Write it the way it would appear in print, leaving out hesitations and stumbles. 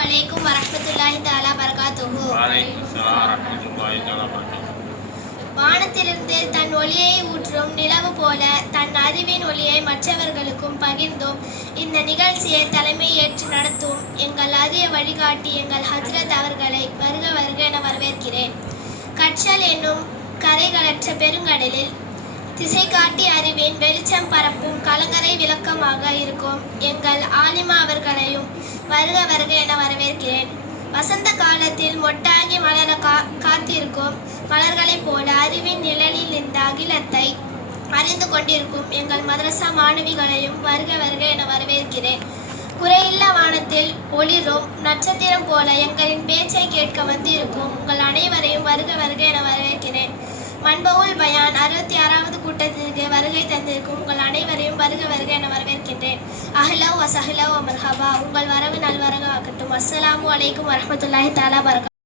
வலைக்கும் வரஹ்மத்துல்லாஹி தஆலா பரகாத்துஹு. வானத்திலிருந்து தன் ஒளியை ஊற்றும் நிலவு போல தன் அறிவின் ஒளியை மற்றவர்களுக்கும் பகிர்ந்தோம். இந்த நிகழ்ச்சியை தலைமை ஏற்று நடத்தும் எங்கள் அரிய வழிகாட்டி எங்கள் ஹஜ்ரத் அவர்களை வருக வருக என வரவேற்கிறேன். கற்றல் என்னும் கரைகளற்ற பெருங்கடலில் திசை காட்டி அறிவின் வெளிச்சம் பரப்பும் கலங்கரை விளக்கமாக இருக்கும் எங்கள் ஆலிமா அவர்களையும் வருக வருக என வரவேற்கிறேன். வசந்த காலத்தில் மொட்டாகி மலர காத்திருக்கும் மலர்களைப் போல அறிவின் நிழலில் இந்த அகிலத்தை அறிந்து கொண்டிருக்கும் எங்கள் மதரசா மாணவிகளையும் வருக வருக என வரவேற்கிறேன். குறையில்லா வானத்தில் ஒளிரும் நட்சத்திரம் போல எங்களின் பேச்சை கேட்க வந்திருக்கும் உங்கள் அனைவரையும் வருக வருக என வரவேற்கிறேன். மன்பவுல் பயான் 66வது கூட்டத்திற்கு வருகை தந்திருக்கும் உங்கள் அனைவரையும் வருக வருக என வரவேற்கின்றேன். அஹ்லா வ சஹ்லா வ மர்ஹபா. உங்கள் வரவு நல்வரவு ஆகட்டும். அஸ்ஸலாமு அலைக்கும் வரஹ்மத்துல்லாஹி தஆலா பரகாத்துஹு.